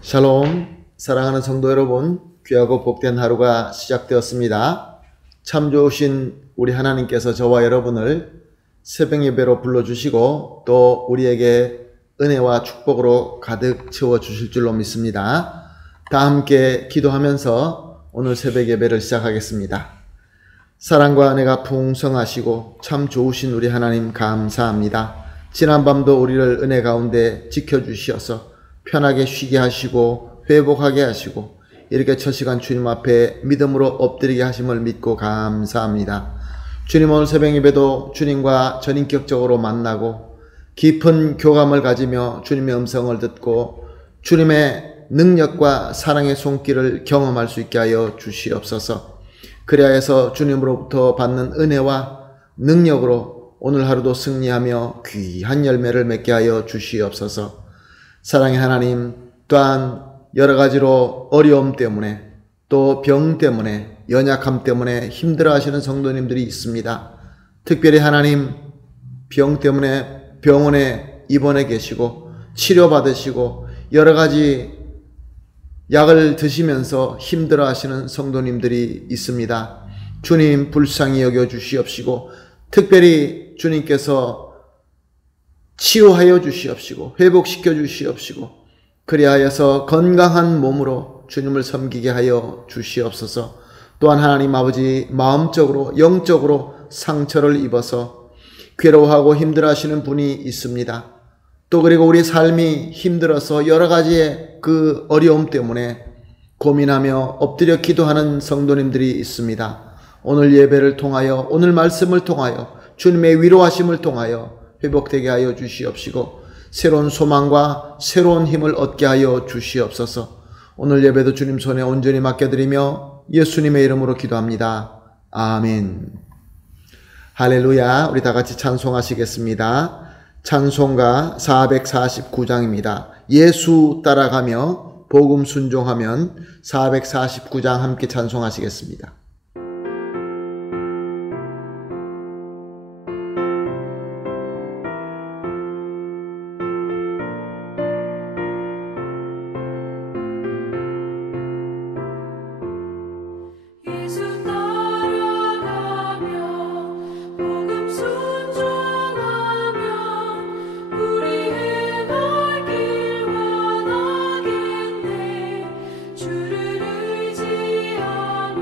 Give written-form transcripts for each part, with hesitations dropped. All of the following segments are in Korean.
샬롬, 사랑하는 성도 여러분, 귀하고 복된 하루가 시작되었습니다. 참 좋으신 우리 하나님께서 저와 여러분을 새벽 예배로 불러주시고 또 우리에게 은혜와 축복으로 가득 채워주실 줄로 믿습니다. 다 함께 기도하면서 오늘 새벽 예배를 시작하겠습니다. 사랑과 은혜가 풍성하시고 참 좋으신 우리 하나님 감사합니다. 지난밤도 우리를 은혜 가운데 지켜주시어서 편하게 쉬게 하시고 회복하게 하시고 이렇게 첫 시간 주님 앞에 믿음으로 엎드리게 하심을 믿고 감사합니다. 주님, 오늘 새벽 예배도 주님과 전인격적으로 만나고 깊은 교감을 가지며 주님의 음성을 듣고 주님의 능력과 사랑의 손길을 경험할 수 있게 하여 주시옵소서. 그리하여서 주님으로부터 받는 은혜와 능력으로 오늘 하루도 승리하며 귀한 열매를 맺게 하여 주시옵소서. 사랑의 하나님, 또한 여러 가지로 어려움 때문에 또 병 때문에 연약함 때문에 힘들어하시는 성도님들이 있습니다. 특별히 하나님, 병 때문에 병원에 입원해 계시고 치료받으시고 여러 가지 약을 드시면서 힘들어하시는 성도님들이 있습니다. 주님, 불쌍히 여겨 주시옵시고 특별히 주님께서 치유하여 주시옵시고 회복시켜 주시옵시고 그리하여서 건강한 몸으로 주님을 섬기게 하여 주시옵소서. 또한 하나님 아버지, 마음적으로 영적으로 상처를 입어서 괴로워하고 힘들어하시는 분이 있습니다. 또 그리고 우리 삶이 힘들어서 여러 가지의 그 어려움 때문에 고민하며 엎드려 기도하는 성도님들이 있습니다. 오늘 예배를 통하여 오늘 말씀을 통하여 주님의 위로하심을 통하여 회복되게 하여 주시옵시고 새로운 소망과 새로운 힘을 얻게 하여 주시옵소서. 오늘 예배도 주님 손에 온전히 맡겨드리며 예수님의 이름으로 기도합니다. 아멘. 할렐루야. 우리 다 같이 찬송하시겠습니다. 찬송가 449장입니다. 예수 따라가며 복음 순종하면 449장 함께 찬송하시겠습니다. 주를 의지하며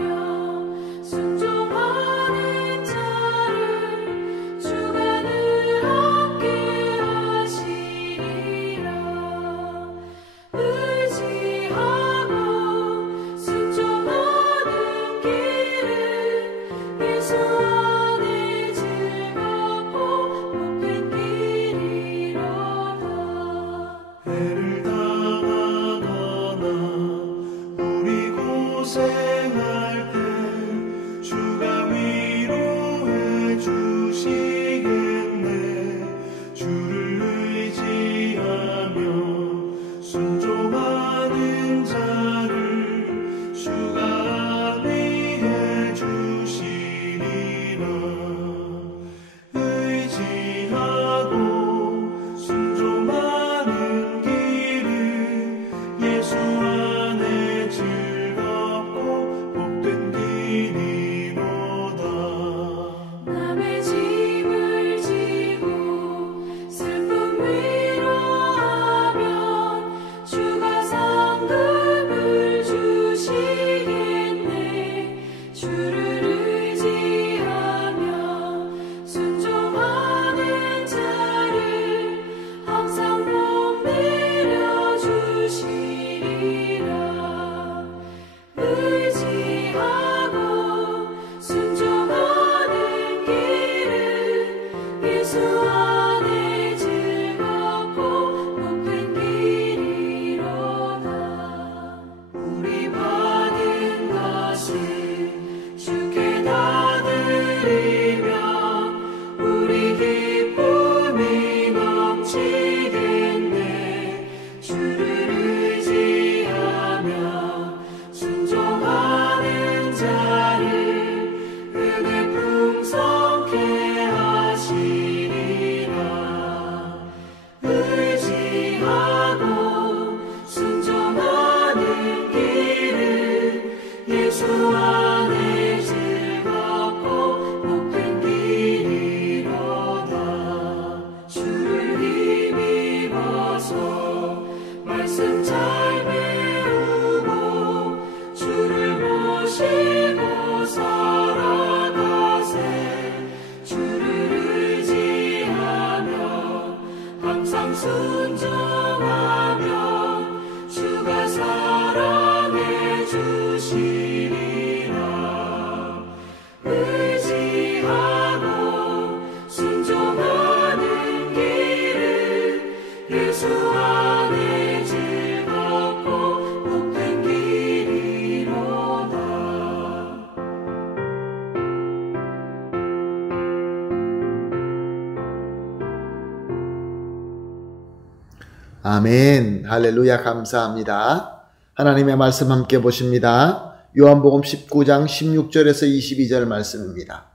아멘. 할렐루야. 감사합니다. 하나님의 말씀 함께 보십니다. 요한복음 19장 16절에서 22절 말씀입니다.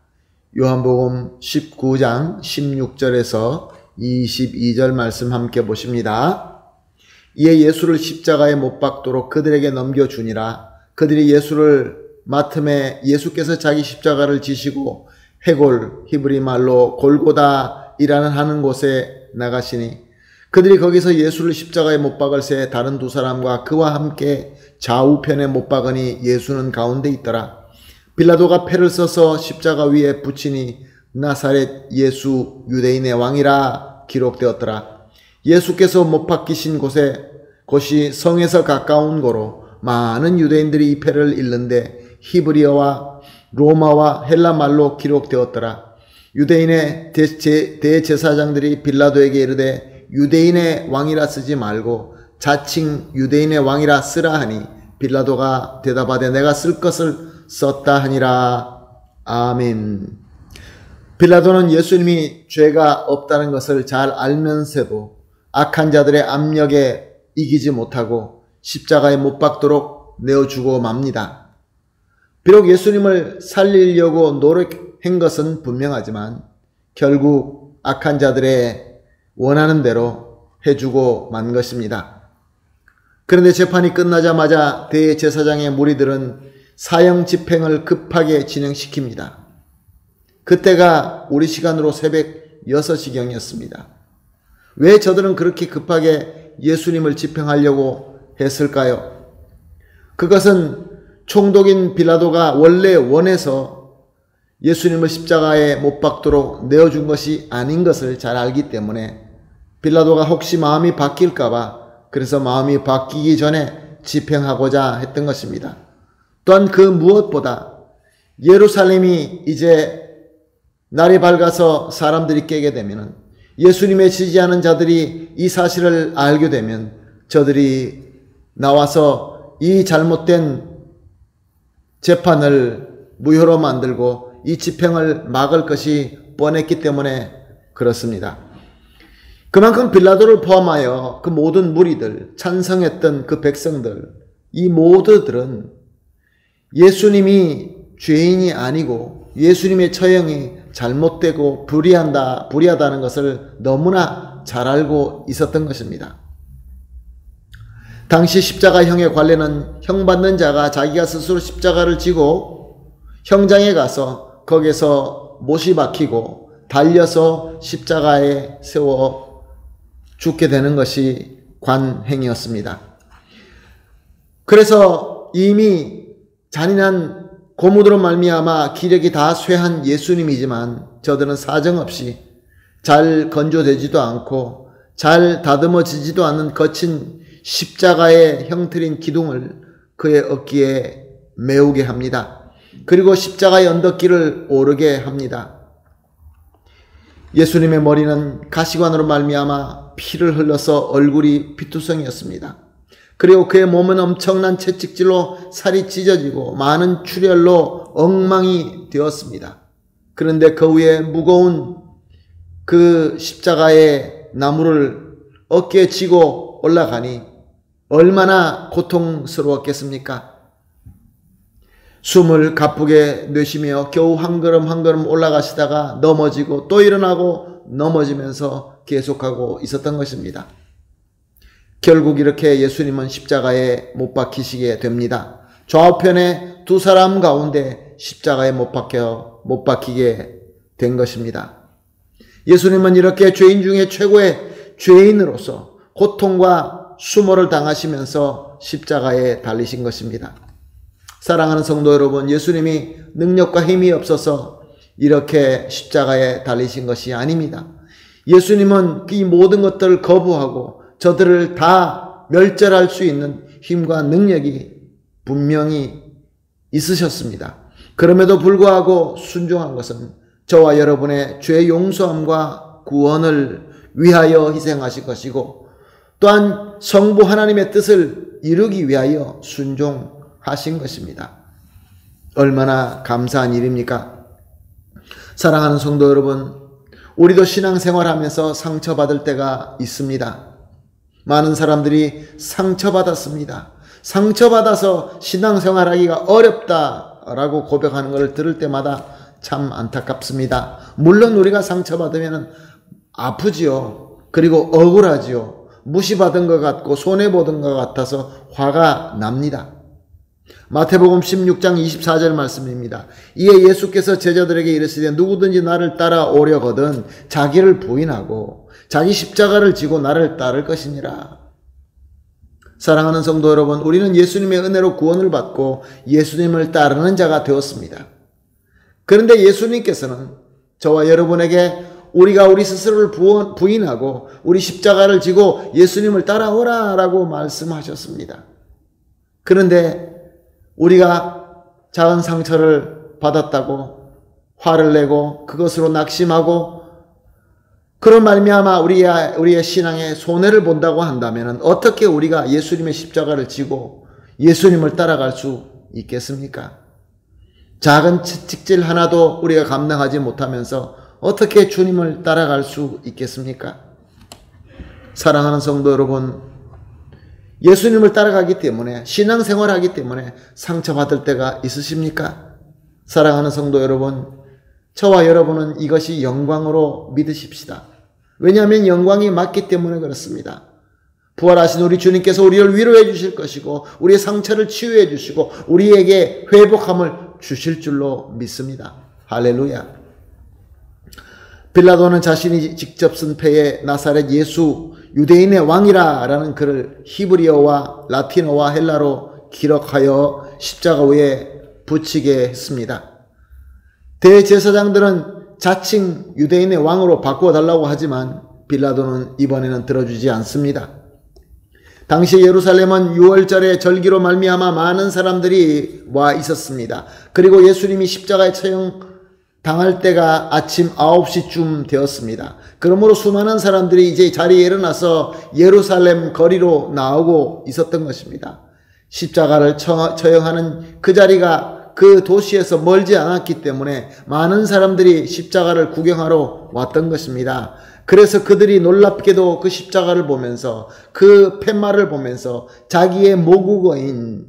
요한복음 19장 16절에서 22절 말씀 함께 보십니다. 이에 예수를 십자가에 못 박도록 그들에게 넘겨주니라. 그들이 예수를 맡음에 예수께서 자기 십자가를 지시고 헤골, 히브리 말로 골고다이라는 하는 곳에 나가시니 그들이 거기서 예수를 십자가에 못 박을새 다른 두 사람과 그와 함께 좌우편에 못 박으니 예수는 가운데 있더라. 빌라도가 패를 써서 십자가 위에 붙이니 나사렛 예수 유대인의 왕이라 기록되었더라. 예수께서 못 박히신 곳이 성에서 가까운 고로 많은 유대인들이 이 패를 읽는데 히브리어와 로마와 헬라 말로 기록되었더라. 유대인의 대제사장들이 빌라도에게 이르되 유대인의 왕이라 쓰지 말고 자칭 유대인의 왕이라 쓰라 하니 빌라도가 대답하되 내가 쓸 것을 썼다 하니라. 아멘. 빌라도는 예수님이 죄가 없다는 것을 잘 알면서도 악한 자들의 압력에 이기지 못하고 십자가에 못 박도록 내어주고 맙니다. 비록 예수님을 살리려고 노력한 것은 분명하지만 결국 악한 자들의 원하는 대로 해주고 만 것입니다. 그런데 재판이 끝나자마자 대제사장의 무리들은 사형 집행을 급하게 진행시킵니다. 그때가 우리 시간으로 새벽 6시경이었습니다. 왜 저들은 그렇게 급하게 예수님을 집행하려고 했을까요? 그것은 총독인 빌라도가 원래 원해서 예수님을 십자가에 못 박도록 내어준 것이 아닌 것을 잘 알기 때문에 빌라도가 혹시 마음이 바뀔까봐 그래서 마음이 바뀌기 전에 집행하고자 했던 것입니다. 또한 그 무엇보다 예루살렘이 이제 날이 밝아서 사람들이 깨게 되면 예수님의 지지하는 자들이 이 사실을 알게 되면 저들이 나와서 이 잘못된 재판을 무효로 만들고 이 집행을 막을 것이 뻔했기 때문에 그렇습니다. 그만큼 빌라도를 포함하여 그 모든 무리들, 찬성했던 그 백성들, 이 모두들은 예수님이 죄인이 아니고 예수님의 처형이 잘못되고 불의하다는 것을 너무나 잘 알고 있었던 것입니다. 당시 십자가형의 관례는 형 받는 자가 자기가 스스로 십자가를 지고 형장에 가서 거기서 못이 박히고 달려서 십자가에 세워 죽게 되는 것이 관행이었습니다. 그래서 이미 잔인한 고문으로 말미암아 기력이 다 쇠한 예수님이지만 저들은 사정없이 잘 건조되지도 않고 잘 다듬어지지도 않는 거친 십자가의 형틀인 기둥을 그의 어깨에 메우게 합니다. 그리고 십자가의 언덕길을 오르게 합니다. 예수님의 머리는 가시관으로 말미암아 피를 흘려서 얼굴이 피투성이었습니다. 그리고 그의 몸은 엄청난 채찍질로 살이 찢어지고 많은 출혈로 엉망이 되었습니다. 그런데 그 위에 무거운 그 십자가의 나무를 어깨에 지고 올라가니 얼마나 고통스러웠겠습니까? 숨을 가쁘게 내쉬며 겨우 한 걸음 한 걸음 올라가시다가 넘어지고 또 일어나고 넘어지면서 계속하고 있었던 것입니다. 결국 이렇게 예수님은 십자가에 못 박히시게 됩니다. 좌우편에 두 사람 가운데 십자가에 못 박히게 된 것입니다. 예수님은 이렇게 죄인 중에 최고의 죄인으로서 고통과 수모를 당하시면서 십자가에 달리신 것입니다. 사랑하는 성도 여러분, 예수님이 능력과 힘이 없어서 이렇게 십자가에 달리신 것이 아닙니다. 예수님은 이 모든 것들을 거부하고 저들을 다 멸절할 수 있는 힘과 능력이 분명히 있으셨습니다. 그럼에도 불구하고 순종한 것은 저와 여러분의 죄 용서함과 구원을 위하여 희생하실 것이고, 또한 성부 하나님의 뜻을 이루기 위하여 순종하신 것입니다. 얼마나 감사한 일입니까? 사랑하는 성도 여러분, 우리도 신앙생활하면서 상처받을 때가 있습니다. 많은 사람들이 상처받았습니다. 상처받아서 신앙생활하기가 어렵다라고 고백하는 것을 들을 때마다 참 안타깝습니다. 물론 우리가 상처받으면 아프지요. 그리고 억울하지요. 무시받은 것 같고 손해보던 것 같아서 화가 납니다. 마태복음 16장 24절 말씀입니다. 이에 예수께서 제자들에게 이르시되 누구든지 나를 따라오려거든 자기를 부인하고 자기 십자가를 지고 나를 따를 것이니라. 사랑하는 성도 여러분, 우리는 예수님의 은혜로 구원을 받고 예수님을 따르는 자가 되었습니다. 그런데 예수님께서는 저와 여러분에게 우리가 우리 스스로를 부인하고 우리 십자가를 지고 예수님을 따라오라 라고 말씀하셨습니다. 그런데 우리가 작은 상처를 받았다고 화를 내고 그것으로 낙심하고 그런 말미암아 우리의 신앙에 손해를 본다고 한다면 어떻게 우리가 예수님의 십자가를 지고 예수님을 따라갈 수 있겠습니까? 작은 채찍질 하나도 우리가 감당하지 못하면서 어떻게 주님을 따라갈 수 있겠습니까? 사랑하는 성도 여러분, 예수님을 따라가기 때문에, 신앙생활하기 때문에 상처받을 때가 있으십니까? 사랑하는 성도 여러분, 저와 여러분은 이것이 영광으로 믿으십시다. 왜냐하면 영광이 맞기 때문에 그렇습니다. 부활하신 우리 주님께서 우리를 위로해 주실 것이고 우리의 상처를 치유해 주시고 우리에게 회복함을 주실 줄로 믿습니다. 할렐루야. 빌라도는 자신이 직접 쓴 패에 나사렛 예수 유대인의 왕이라 라는 글을 히브리어와 라틴어와 헬라로 기록하여 십자가 위에 붙이게 했습니다. 대제사장들은 자칭 유대인의 왕으로 바꿔달라고 하지만 빌라도는 이번에는 들어주지 않습니다. 당시 예루살렘은 6월절의 절기로 말미암아 많은 사람들이 와 있었습니다. 그리고 예수님이 십자가에 처형당할 때가 아침 9시쯤 되었습니다. 그러므로 수많은 사람들이 이제 자리에 일어나서 예루살렘 거리로 나오고 있었던 것입니다. 십자가를 처형하는 그 자리가 그 도시에서 멀지 않았기 때문에 많은 사람들이 십자가를 구경하러 왔던 것입니다. 그래서 그들이 놀랍게도 그 십자가를 보면서 그 팻말을 보면서 자기의 모국어인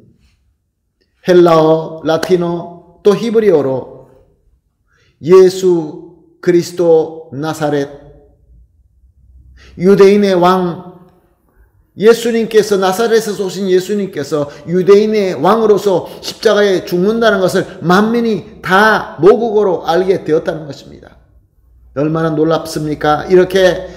헬라어, 라틴어, 또 히브리어로 예수 그리스도 나사렛 유대인의 왕, 예수님께서 나사렛에서 오신 예수님께서 유대인의 왕으로서 십자가에 죽는다는 것을 만민이 다 모국어로 알게 되었다는 것입니다. 얼마나 놀랍습니까? 이렇게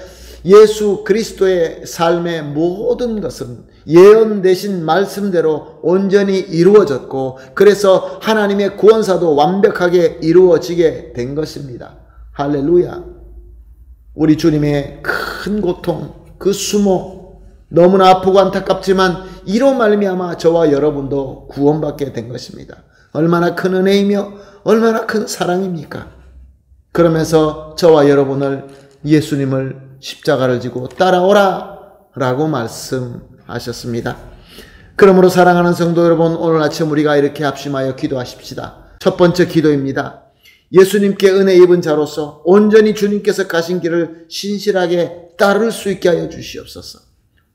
예수 그리스도의 삶의 모든 것은 예언되신 말씀대로 온전히 이루어졌고 그래서 하나님의 구원사도 완벽하게 이루어지게 된 것입니다. 할렐루야. 우리 주님의 큰 고통, 그 수모, 너무나 아프고 안타깝지만 이로 말미암아 저와 여러분도 구원받게 된 것입니다. 얼마나 큰 은혜이며 얼마나 큰 사랑입니까? 그러면서 저와 여러분을 예수님을 십자가를 지고 따라오라 라고 말씀하셨습니다. 그러므로 사랑하는 성도 여러분, 오늘 아침 우리가 이렇게 합심하여 기도하십시다. 첫 번째 기도입니다. 예수님께 은혜 입은 자로서 온전히 주님께서 가신 길을 신실하게 따를 수 있게 하여 주시옵소서.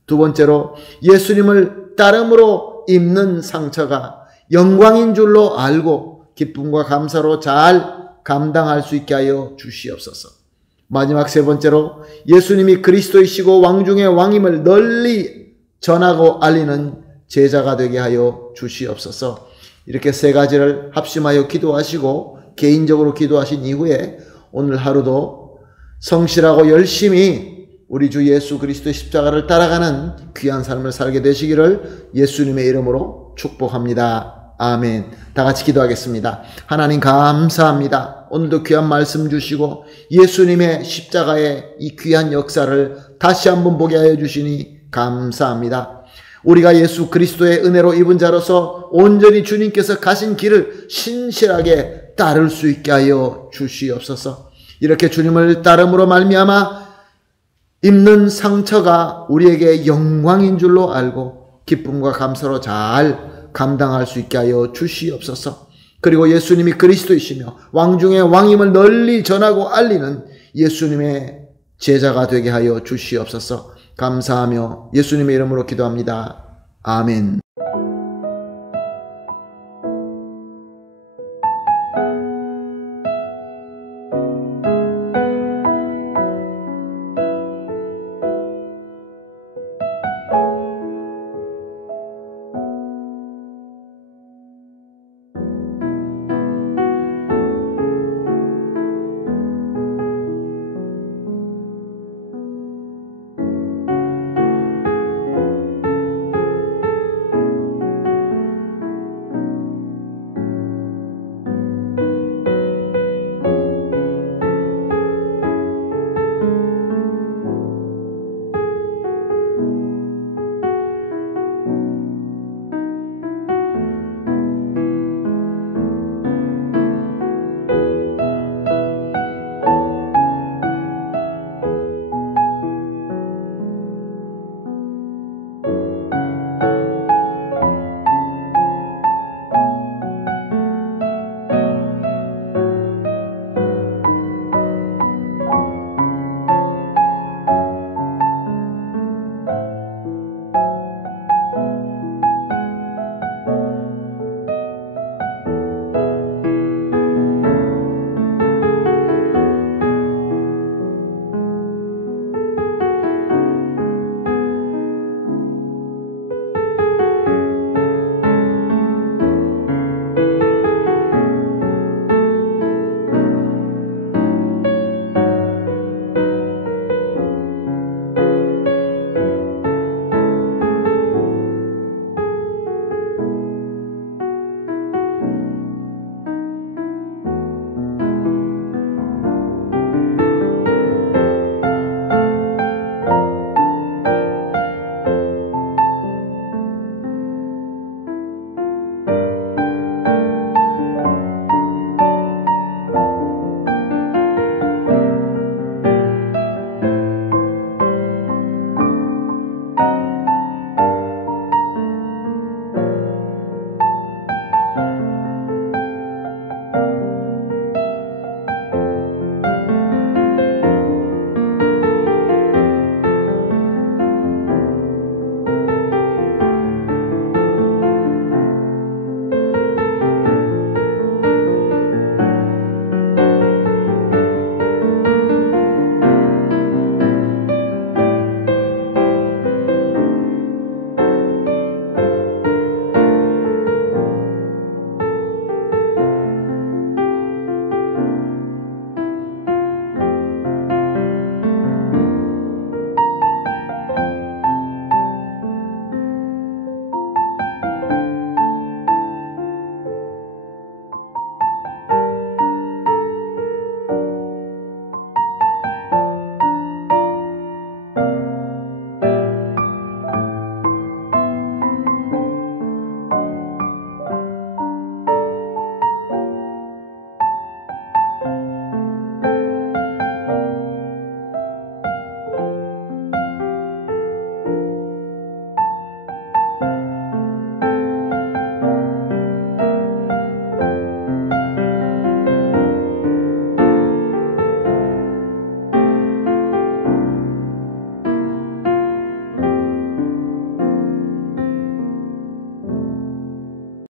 두 번째로 예수님을 따름으로 입는 상처가 영광인 줄로 알고 기쁨과 감사로 잘 감당할 수 있게 하여 주시옵소서. 마지막 세 번째로 예수님이 그리스도이시고 왕 중의 왕임을 널리 전하고 알리는 제자가 되게 하여 주시옵소서. 이렇게 세 가지를 합심하여 기도하시고 개인적으로 기도하신 이후에 오늘 하루도 성실하고 열심히 우리 주 예수 그리스도의 십자가를 따라가는 귀한 삶을 살게 되시기를 예수님의 이름으로 축복합니다. 아멘. 다 같이 기도하겠습니다. 하나님 감사합니다. 오늘도 귀한 말씀 주시고 예수님의 십자가의 이 귀한 역사를 다시 한번 보게 하여 주시니 감사합니다. 우리가 예수 그리스도의 은혜로 입은 자로서 온전히 주님께서 가신 길을 신실하게 따를 수 있게 하여 주시옵소서. 이렇게 주님을 따름으로 말미암아 입는 상처가 우리에게 영광인 줄로 알고 기쁨과 감사로 잘 감당할 수 있게 하여 주시옵소서. 그리고 예수님이 그리스도이시며 왕 중의 왕임을 널리 전하고 알리는 예수님의 제자가 되게 하여 주시옵소서. 감사하며 예수님의 이름으로 기도합니다. 아멘.